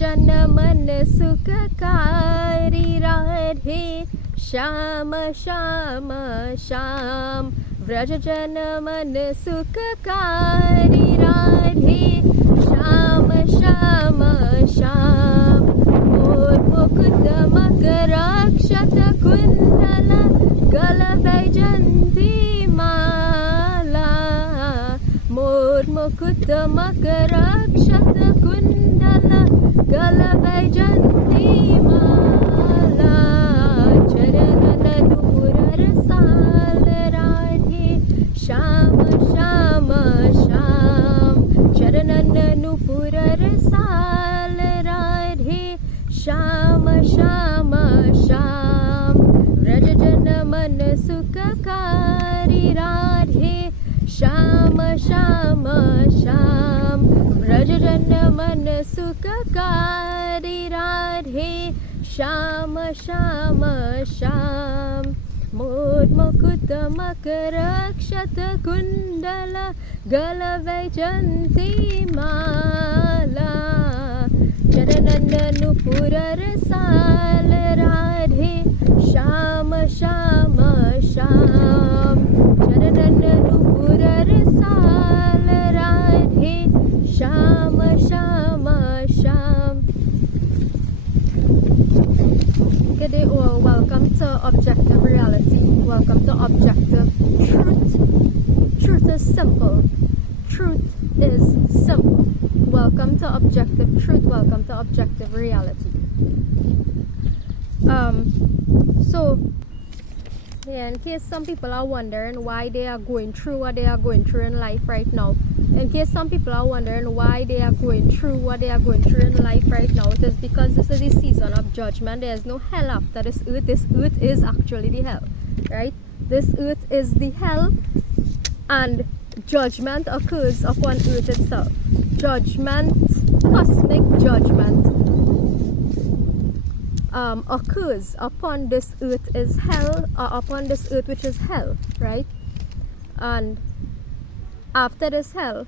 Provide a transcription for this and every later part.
Jana Mana Sukhakari Radhe Shama Shama Sham Vrajajana Mana Sukhakari Radhe Shama Shama Sham Mukunda Makarakshata Kundala Galavaijanti Mala Mukunda Makarakshata Kundala Galavaijanti Mala Charanana Durar Sal Radhe Shama Shama Sham Charanana Nupurar Sal Radhe Shama Shama Sham Vrajajana Mana Sukhakari Radhe Shama Shama Sham Vrajajana Mana Sukhakari Radhe Shama Shama Sham Mukutta Makarakshata Kundala Galavaijanti Mala Charanana Nupurar Sal Radhe Shama Shama Sham Charanana Nupurar Sal Radhe Shama Shama Sham. Good day all, welcome to Objective Reality, welcome to Objective Truth. Truth is simple. Truth is simple. Welcome to Objective Truth, welcome to Objective Reality. In case some people are wondering why they are going through what they are going through in life right now, in case some people are wondering why they are going through what they are going through in life right now, it is because this is the season of judgment. There is no hell after this earth. This earth is actually the hell, right? This earth is the hell, and judgment occurs upon earth itself. Judgment, cosmic judgment, occurs upon this earth is hell, upon this earth which is hell, right? And after this hell,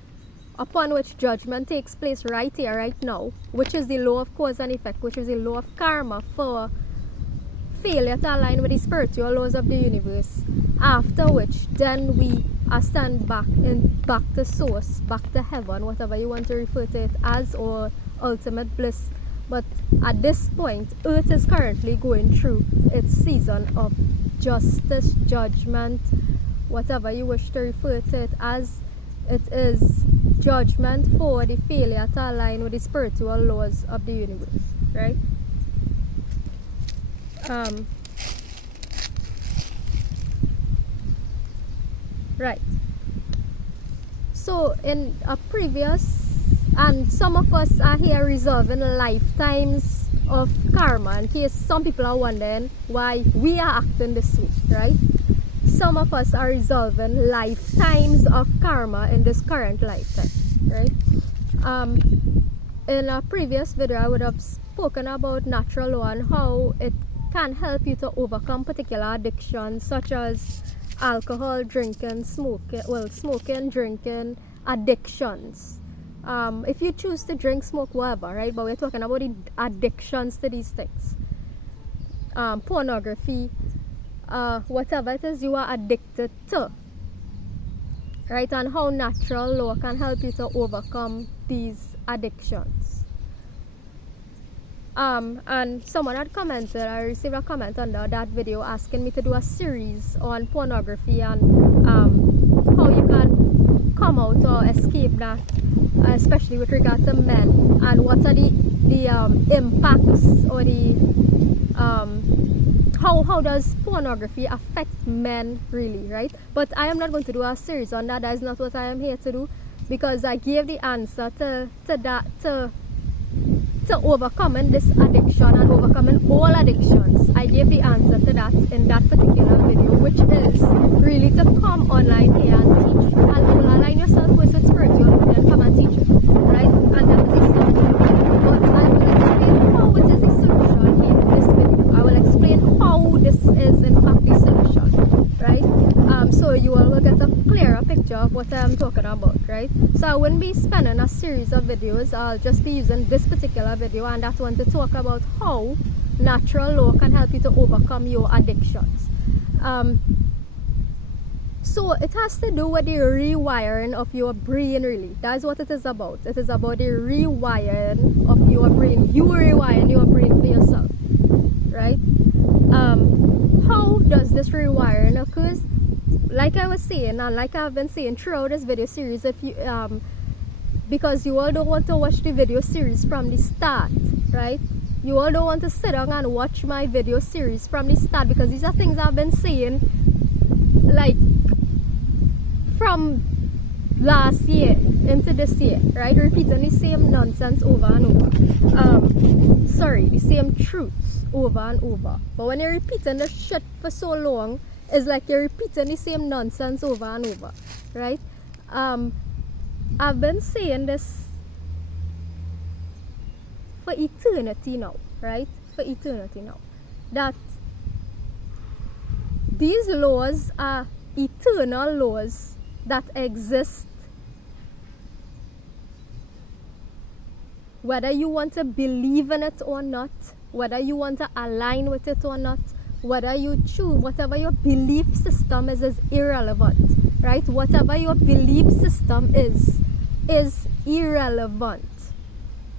upon which judgment takes place right here, right now, which is the law of cause and effect, which is the law of karma for failure to align with the spiritual laws of the universe. After which, then we are stand back to source, back to heaven, whatever you want to refer to it as, or ultimate bliss. But at this point, earth is currently going through its season of justice, judgment, whatever you wish to refer to it as. It is judgment for the failure to align with the spiritual laws of the universe, right? Right. So in a previous, and some of us are here resolving lifetimes of karma, in case some people are wondering why we are acting this way, right? Some of us are resolving lifetimes of karma in this current lifetime, right? In a previous video, I would have spoken about natural law and how it can help you to overcome particular addictions such as alcohol, drinking, smoking, drinking, addictions. If you choose to drink, smoke, whatever, right? But we're talking about the addictions to these things. Pornography, whatever it is you are addicted to, right? And how natural law can help you to overcome these addictions. And someone had commented, I received a comment under that video asking me to do a series on pornography and how you can come out or escape that, especially with regard to men, and what are the impacts or the how does pornography affect men really, right? But I am not going to do a series on that. That is not what I am here to do, because I gave the answer to overcoming this addiction and overcoming all addictions. I gave the answer to that in that particular video, which is really to come online here and teach, and align yourself with spirituality and come and teach it, right? And that is the but I will explain how it is the solution here in this video. I will explain how this is in fact the solution, right? So you all will get a clearer picture of what I am talking about, right? So I wouldn't be spending a series of videos. I'll just be using this particular video and that one to talk about how natural law can help you to overcome your addictions. So it has to do with the rewiring of your brain, really. That's what it is about. It is about the rewiring of your brain. You rewiring your brain for yourself, right? How does this rewiring occur? Like I was saying, and like I've been saying throughout this video series, if you because you all don't want to watch the video series from the start, right? You all don't want to sit down and watch my video series from the start, because these are things I've been saying like from last year into this year, right? Repeating the same nonsense over and over. Sorry, the same truths over and over. But when you're repeating the shit for so long, it's like you're repeating the same nonsense over and over, right? I've been saying this for eternity now, right? For eternity now. That these laws are eternal laws that exist whether you want to believe in it or not, whether you want to align with it or not, whether you choose, whatever your belief system is irrelevant, right? Whatever your belief system is irrelevant,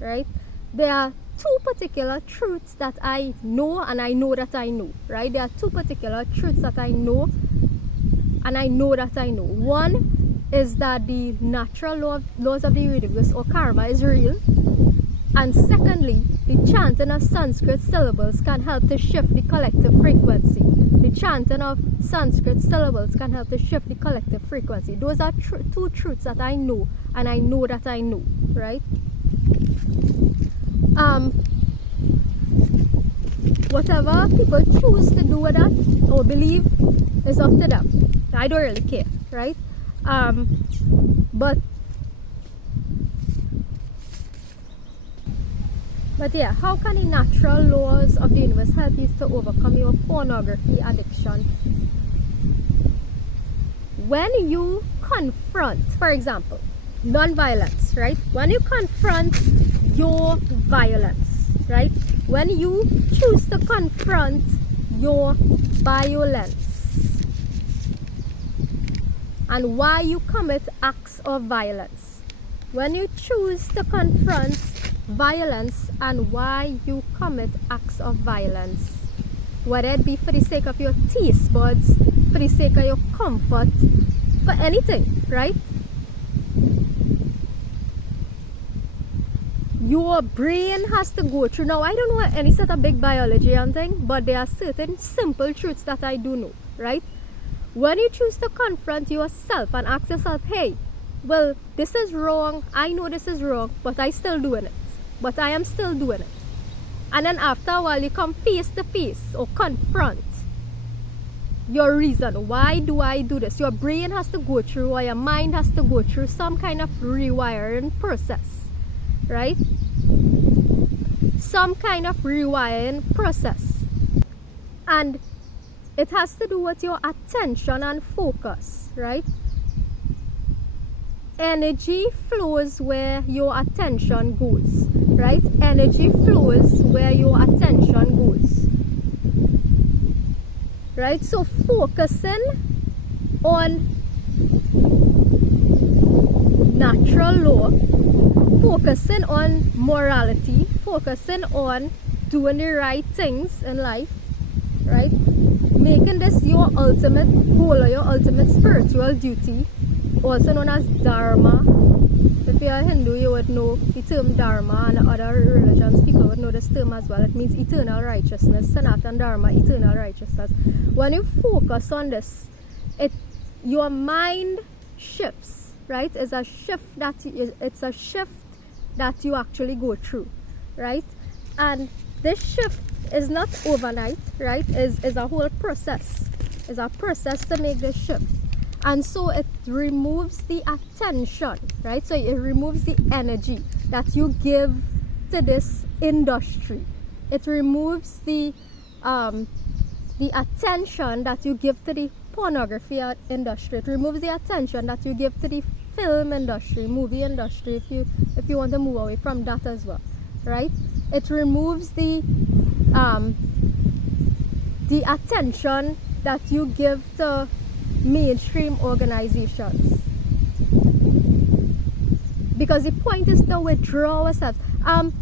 right? There are two particular truths that I know, and I know that I know, right? There are two particular truths that I know, and I know that I know. One is that the natural laws of the universe, or karma, is real. And secondly, the chanting of Sanskrit syllables can help to shift the collective frequency. The chanting of Sanskrit syllables can help to shift the collective frequency. Those are two truths that I know, and I know that I know, right? Whatever people choose to do with that or believe is up to them. I don't really care, right? But yeah, how can the natural laws of the universe help you to overcome your pornography addiction? When you confront, for example, non-violence, right? When you confront your violence, right? When you choose to confront your violence and why you commit acts of violence, when you choose to confront violence and why you commit acts of violence, whether it be for the sake of your taste buds, for the sake of your comfort, for anything, right? Your brain has to go through. Now, I don't know any sort of big biology and thing, but there are certain simple truths that I do know, right? When you choose to confront yourself and ask yourself, hey, well, this is wrong, I know this is wrong, but I still doing it. But I am still doing it. And then after a while, you come face to face or confront your reason. Why do I do this? Your brain has to go through, or your mind has to go through some kind of rewiring process, right? Some kind of rewiring process. And it has to do with your attention and focus, right? Energy flows where your attention goes, right? Energy flows where your attention goes, right? So focusing on natural law, focusing on morality, focusing on doing the right things in life, right? Making this your ultimate goal or your ultimate spiritual duty, also known as Dharma. If you're a Hindu, you would know the term Dharma, and other religions people would know this term as well. It means eternal righteousness, Sanatan Dharma, eternal righteousness. When you focus on this, your mind shifts, right? It's a shift that you actually go through, right? And this shift is not overnight, right? Is a whole process. It's a process to make this shift. And so it removes the attention, right? So it removes the energy that you give to this industry. It removes the attention that you give to the pornography industry. It removes the attention that you give to the film industry, movie industry, if you want to move away from that as well, right? It removes the attention that you give to mainstream organizations, because the point is to withdraw ourselves.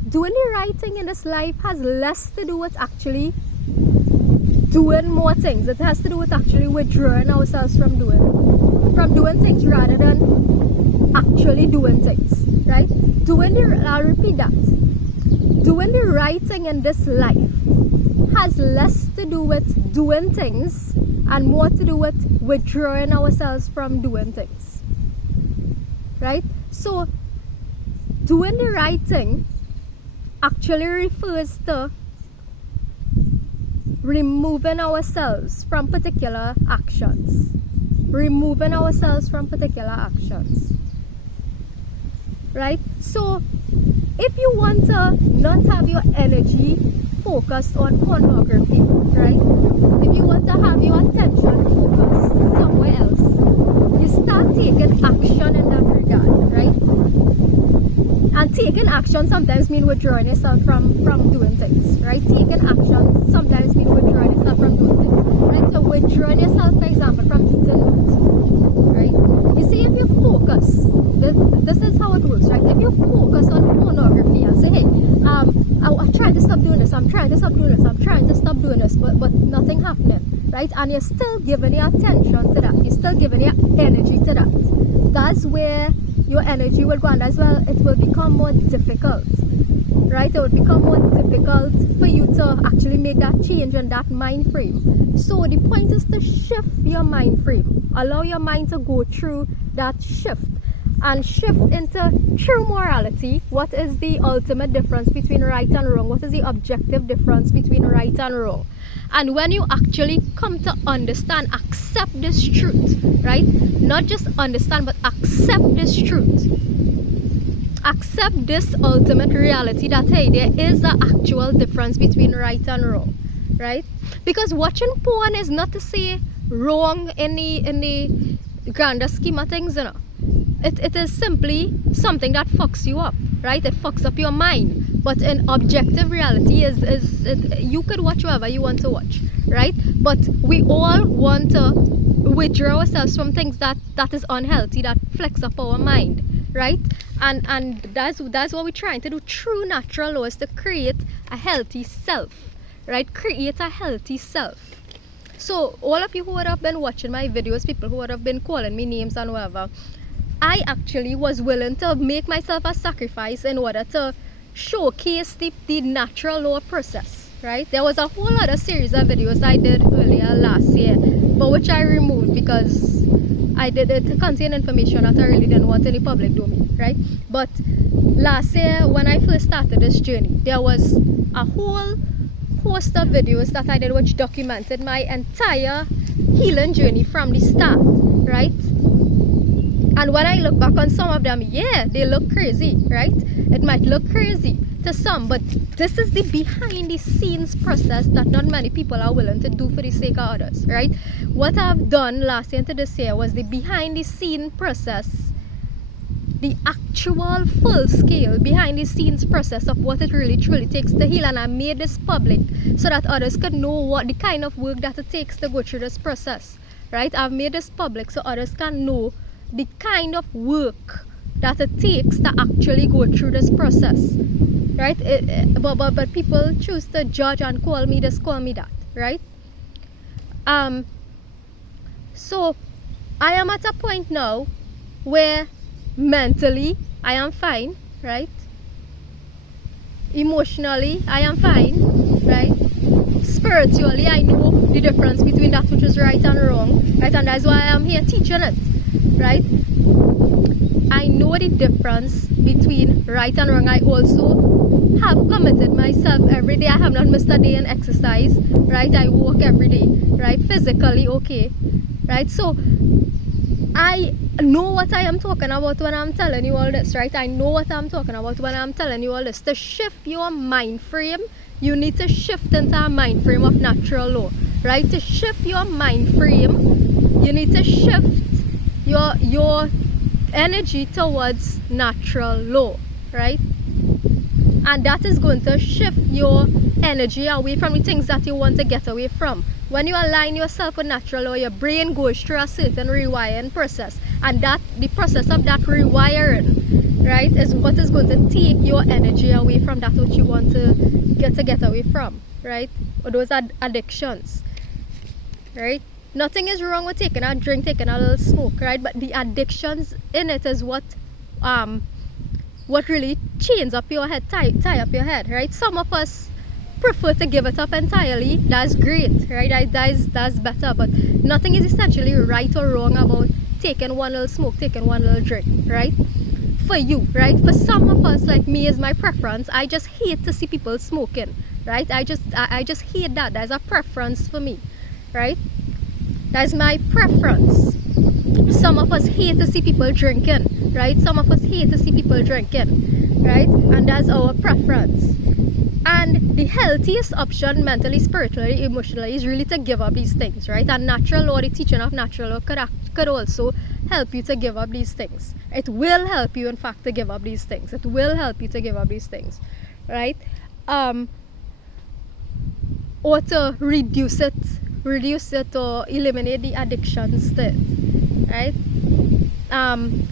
Doing the right thing in this life has less to do with actually doing more things. It has to do with actually withdrawing ourselves from doing things rather than actually doing things, right? I'll repeat that. Doing the right thing in this life has less to do with doing things and more to do with withdrawing ourselves from doing things, right? So doing the right thing actually refers to removing ourselves from particular actions. Right? So if you want to not have your energy focused on pornography, right? If you want to have your attention focused somewhere else, you start taking action in that regard, right? And taking action sometimes means withdrawing yourself from doing things, right? Taking action sometimes means withdrawing yourself from doing things, right? So withdrawing yourself, for example, from eating meat, right? You see, if you focus, this is how it works, right? If you focus on pornography and say, hey, I'm trying to stop doing this, I'm trying to stop doing this, but nothing happening, right? And you're still giving your attention to that, you're still giving your energy to that. That's where your energy will go, and as well it will become more difficult, right? It will become more difficult for you to actually make that change in that mind frame. So the point is to shift your mind frame, allow your mind to go through that shift and shift into true morality. What is the ultimate difference between right and wrong? What is the objective difference between right and wrong? And when you actually come to understand, accept this truth, right? Not just understand, but accept this truth. Accept this ultimate reality that, hey, there is an actual difference between right and wrong, right? Because watching porn is not to say wrong in the grander scheme of things, you know. It is simply something that fucks you up, right? It fucks up your mind. But in objective reality you could watch whatever you want to watch, right? But we all want to withdraw ourselves from things that is unhealthy, that flex up our mind, right? And that's what we're trying to do. True natural law is to create a healthy self, right? Create a healthy self. So all of you who would have been watching my videos, people who would have been calling me names and whatever, I actually was willing to make myself a sacrifice in order to showcase the natural law process, right? There was a whole other series of videos I did earlier last year, but which I removed because it contained information that I really didn't want in the public domain, right? But last year when I first started this journey, there was a whole host of videos that I did which documented my entire healing journey from the start, right? And when I look back on some of them, yeah, they look crazy, right? It might look crazy to some, but this is the behind the scenes process that not many people are willing to do for the sake of others, right? What I've done last year into this year was the behind the scene process, the actual full scale behind the scenes process of what it really truly takes to heal. And I made this public so that others could know what the kind of work that it takes to go through this process, right? I've made this public so others can know the kind of work that it takes to actually go through this process, right? But people choose to judge and call me this, call me that, right? So I am at a point now where mentally I am fine, right? Emotionally I am fine, right? Spiritually I know the difference between that which is right and wrong, right? And that's why I am here teaching it, right? I know the difference between right and wrong. I also have committed myself every day. I have not missed a day in exercise, right? I walk every day, right? Physically okay, right? So I know what I am talking about when I'm telling you all this, right? I know what I'm talking about when I'm telling you all this. To shift your mind frame, you need to shift into a mind frame of natural law, right? To shift your mind frame, you need to shift your energy towards natural law, right? And that is going to shift your energy away from the things that you want to get away from. When you align yourself with natural law, your brain goes through a certain rewiring process, and that the process of that rewiring, right, is what is going to take your energy away from that which you want to get away from, right? Or those addictions, right? Nothing is wrong with taking a drink, taking a little smoke, right? But the addictions in it is what really chains up your head, tie up your head, right? Some of us prefer to give it up entirely. That's great, right? That's better, but nothing is essentially right or wrong about taking one little smoke, taking one little drink, right? For you, right? For some of us, like me, is my preference. I just hate to see people smoking, right? I just hate that. That's a preference for me, right? That's my preference. Some of us hate to see people drinking, right? Some of us hate to see people drinking, right? And that's our preference. And the healthiest option mentally, spiritually, emotionally is really to give up these things, right? And natural law, the teaching of natural law could also help you to give up these things. It will help you, in fact, to give up these things. It will help you to give up these things, right? Or to reduce it or eliminate the addictions to it, right?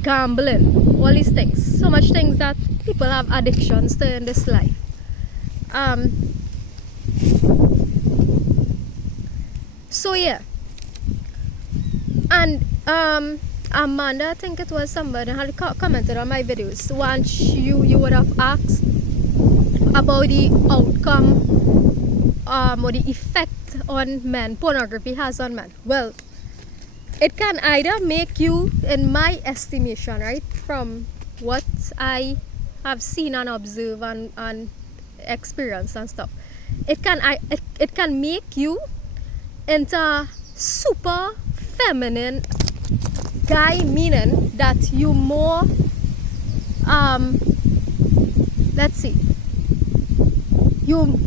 Gambling, all these things. So much things that people have addictions to in this life. So yeah, and Amanda, I think it was somebody had commented on my videos. Once you would have asked about the outcome or the effect on men pornography has on men. Well, it can either make you, in my estimation, right, from what I have seen and observed and experience and stuff, it can make you into super feminine guy, meaning that you more let's see, you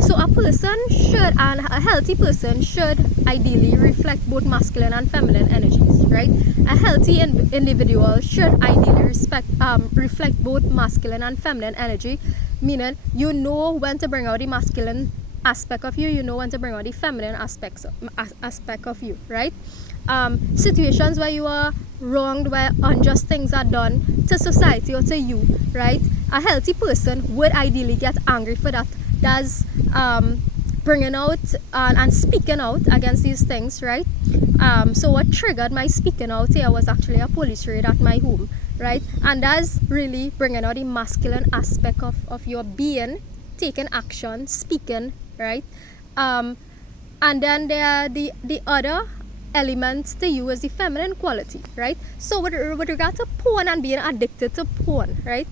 so a person should, and a healthy person should ideally reflect both masculine and feminine energies, right? A healthy individual should ideally reflect both masculine and feminine energy, meaning you know when to bring out the masculine aspect of you, you know when to bring out the feminine aspect of you, right? Situations where you are wronged, where unjust things are done to society or to you, right? A healthy person would ideally get angry for that. That's bringing out and speaking out against these things, right? So what triggered my speaking out here was actually a police raid at my home, right? And that's really bringing out the masculine aspect of your being, taking action, speaking, right? And then there are the other elements to you is the feminine quality, right? So with regard to porn and being addicted to porn, right,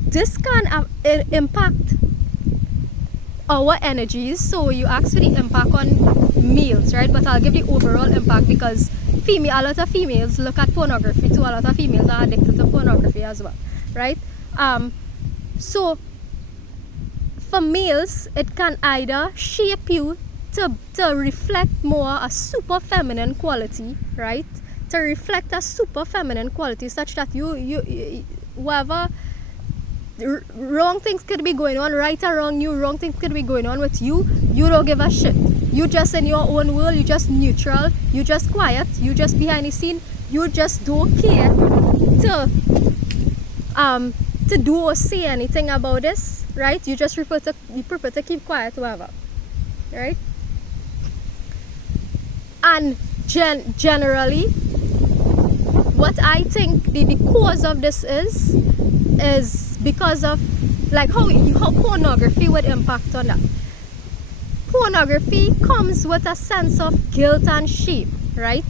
this can impact our energies. So you asked for the impact on males, right? But I'll give the overall impact, because a lot of females look at pornography too. A lot of females are addicted to pornography as well, right? So for males, it can either shape you to reflect more a super feminine quality, right? To reflect a super feminine quality, such that you whatever wrong things could be going on, right or wrong, wrong things could be going on with you, you don't give a shit. You just in your own world, you just neutral, you just quiet, you just behind the scene, you just don't care to do or say anything about this, right? You just prefer to keep quiet, whatever, right? And generally, what I think the cause of this is because of like how pornography would impact on that. Pornography comes with a sense of guilt and shame, right?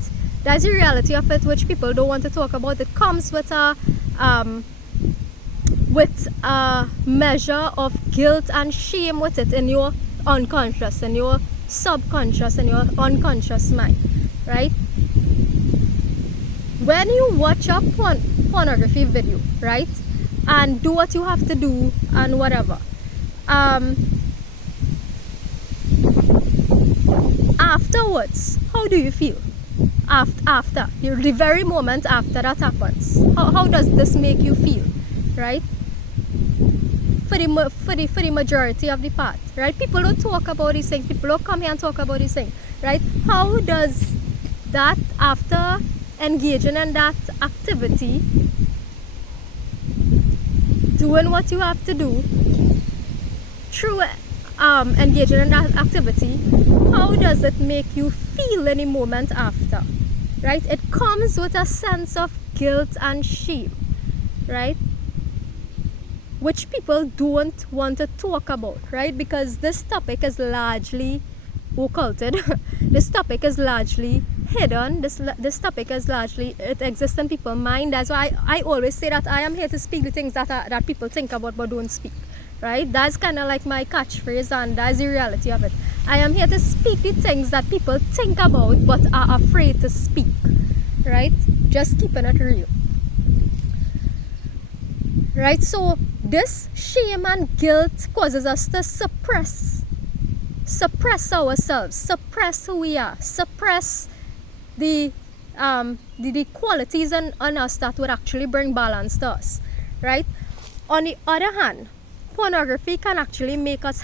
That's the reality of it, which people don't want to talk about. It comes with a measure of guilt and shame with it in your unconscious, in your subconscious, in your unconscious mind, right? When you watch a pornography video, right, and do what you have to do and whatever, afterwards, how do you feel? after the very moment after that happens? How does this make you feel, right? For the majority of the part, right? People don't talk about these things. People don't come here and talk about these things, right? How does that, after engaging in that activity, doing what you have to do, through engaging in that activity, how does it make you feel any moment after, right? It comes with a sense of guilt and shame, right? Which people don't want to talk about, right? Because this topic is largely occulted. This topic is largely hidden. This topic is largely, it exists in people's mind. That's why I always say that I am here to speak the things that people think about but don't speak, right? That's kind of like my catchphrase, and that's the reality of it. I am here to speak the things that people think about but are afraid to speak, right? Just keeping it real, right? So this shame and guilt causes us to suppress ourselves, suppress who we are, suppress the qualities on us that would actually bring balance to us, right? On the other hand, pornography can actually make us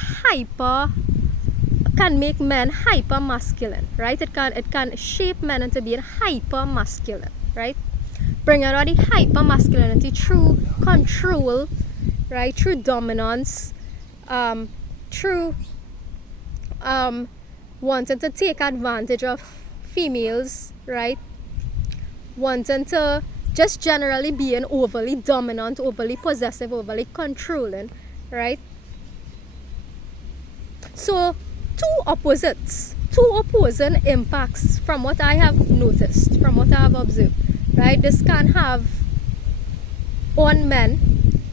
can make men hyper masculine, right? It can shape men into being hyper masculine, right? Bring out the hyper masculinity through control, right? Through dominance, through wanting to take advantage of females, right? Wanting to just generally being overly dominant, overly possessive, overly controlling, right? So two opposing impacts from what I have noticed, from what I have observed, right? This can have on men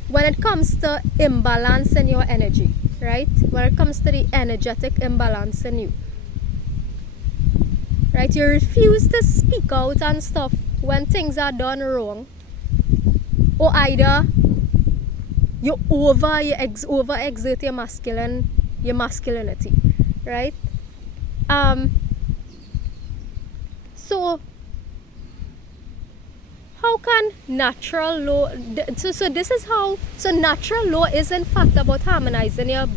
when it comes to imbalance in your energy, right? When it comes to the energetic imbalance in you, right? You refuse to speak out and stuff when things are done wrong, or either you over exert your masculinity, right? So how can natural law, so this is how, so natural law is in fact about harmonizing or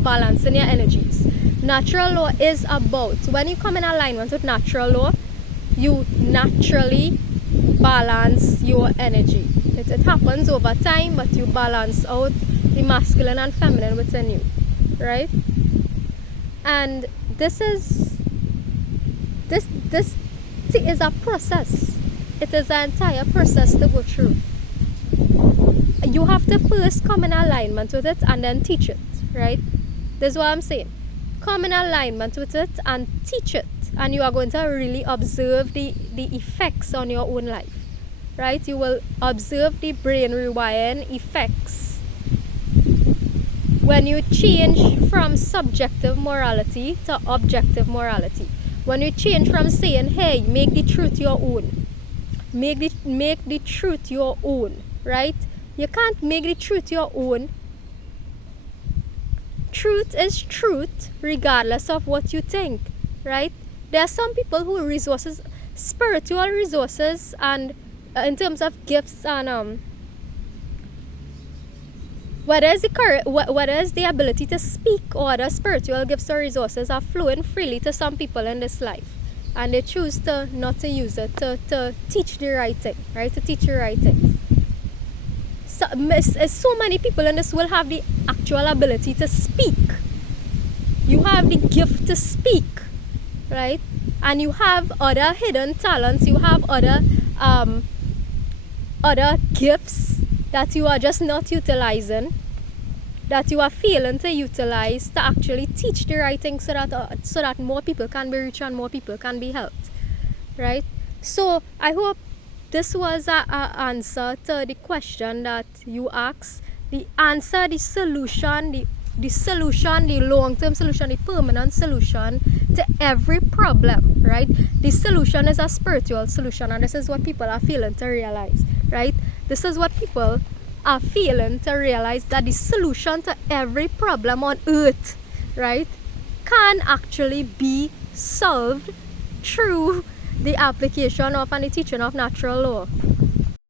balancing your energies. Natural law is about, when you come in alignment with natural law, you naturally balance your energy. It happens over time, but you balance out the masculine and feminine within you, right? And this is a process. It is an entire process to go through. You have to first come in alignment with it and then teach it, right? This is what I'm saying. Come in alignment with it and teach it, and you are going to really observe the effects on your own life, right? You will observe the brain rewiring effects when you change from subjective morality to objective morality. When you change from saying, hey, make the truth your own, make the truth your own, right? You can't make the truth your own. Truth is truth regardless of what you think, right? There are some people who resources, spiritual resources, and in terms of gifts and whether it's the ability to speak or other spiritual gifts or resources are flowing freely to some people in this life, and they choose to not to use it to teach the right thing, right? To teach the right things. So many people in this will have the actual ability to speak. You have the gift to speak, right? And you have other hidden talents. You have other gifts that you are just not utilizing, that you are failing to utilize to actually teach the right thing, so that more people can be reached and more people can be helped, right? So I hope this was an answer to the question that you asked. The answer, the solution, the long-term solution, the permanent solution to every problem, right? The solution is a spiritual solution, and this is what people are failing to realize, right? This is what people are failing to realize, that the solution to every problem on earth, right, can actually be solved through the application of and the teaching of natural law.